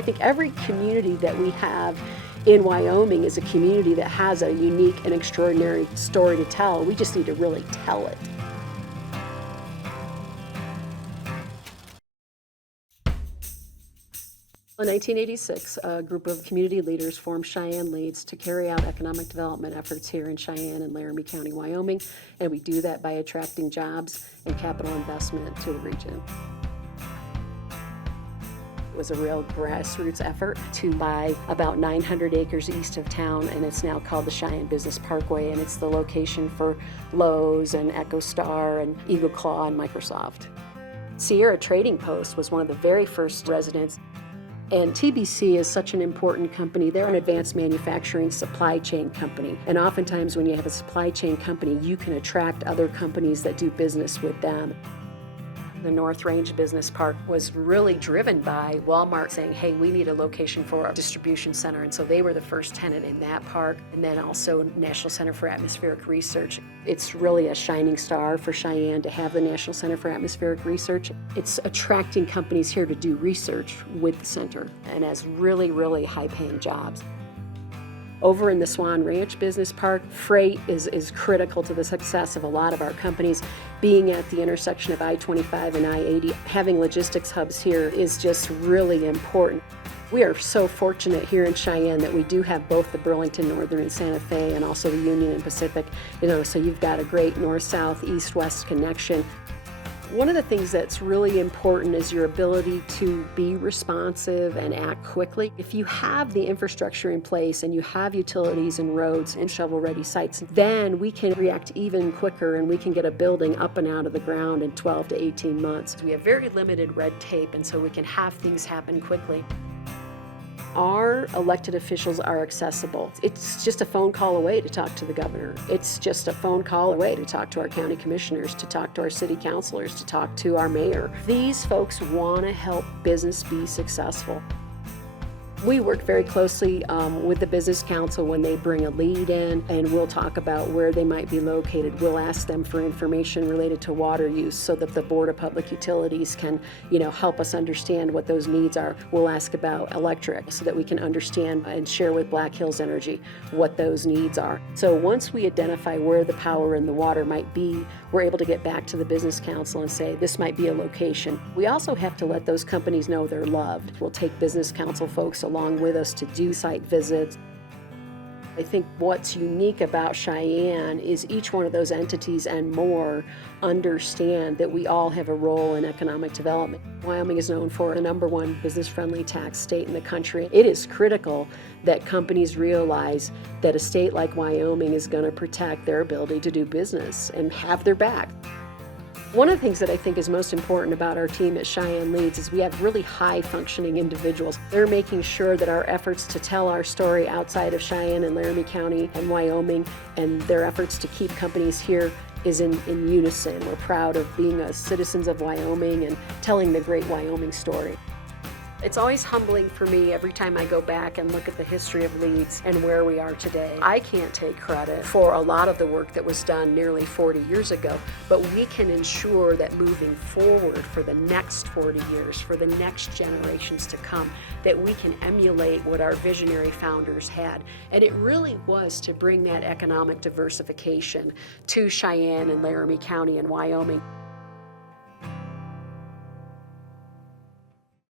I think every community that we have in Wyoming is a community that has a unique and extraordinary story to tell. We just need to really tell it. In 1986, a group of community leaders formed Cheyenne LEADS to carry out economic development efforts here in Cheyenne and Laramie County, Wyoming, and we do that by attracting jobs and capital investment to the region. It was a real grassroots effort to buy about 900 acres east of town, and it's now called the Cheyenne Business Parkway, and it's the location for Lowe's and EchoStar and Eagle Claw and Microsoft. Sierra Trading Post was one of the very first residents. And TBC is such an important company. They're an advanced manufacturing supply chain company. And oftentimes when you have a supply chain company, you can attract other companies that do business with them. The North Range Business Park was really driven by Walmart saying, hey, we need a location for a distribution center. And so they were the first tenant in that park. And then also National Center for Atmospheric Research. It's really a shining star for Cheyenne to have the National Center for Atmospheric Research. It's attracting companies here to do research with the center and has really, really high-paying jobs. Over in the Swan Ranch Business Park, freight is critical to the success of a lot of our companies. Being at the intersection of I-25 and I-80, having logistics hubs here is just really important. We are so fortunate here in Cheyenne that we do have both the Burlington Northern and Santa Fe and also the Union and Pacific. So you've got a great north-south, east-west connection. One of the things that's really important is your ability to be responsive and act quickly. If you have the infrastructure in place and you have utilities and roads and shovel-ready sites, then we can react even quicker and we can get a building up and out of the ground in 12 to 18 months. We have very limited red tape, and so we can have things happen quickly. Our elected officials are accessible. It's just a phone call away to talk to the governor. It's just a phone call away to talk to our county commissioners, to talk to our city councilors, to talk to our mayor. These folks want to help business be successful. We work very closely with the Business Council when they bring a lead in, and we'll talk about where they might be located. We'll ask them for information related to water use so that the Board of Public Utilities can, help us understand what those needs are. We'll ask about electric so that we can understand and share with Black Hills Energy what those needs are. So once we identify where the power and the water might be, we're able to get back to the Business Council and say, this might be a location. We also have to let those companies know they're loved. We'll take Business Council folks along with us to do site visits. I think what's unique about Cheyenne is each one of those entities and more understand that we all have a role in economic development. Wyoming is known for the #1 business-friendly tax state in the country. It is critical that companies realize that a state like Wyoming is going to protect their ability to do business and have their back. One of the things that I think is most important about our team at Cheyenne LEADS is we have really high-functioning individuals. They're making sure that our efforts to tell our story outside of Cheyenne and Laramie County and Wyoming, and their efforts to keep companies here is in unison. We're proud of being citizens of Wyoming and telling the great Wyoming story. It's always humbling for me every time I go back and look at the history of LEADS and where we are today. I can't take credit for a lot of the work that was done nearly 40 years ago, but we can ensure that moving forward for the next 40 years, for the next generations to come, that we can emulate what our visionary founders had. And it really was to bring that economic diversification to Cheyenne and Laramie County and Wyoming.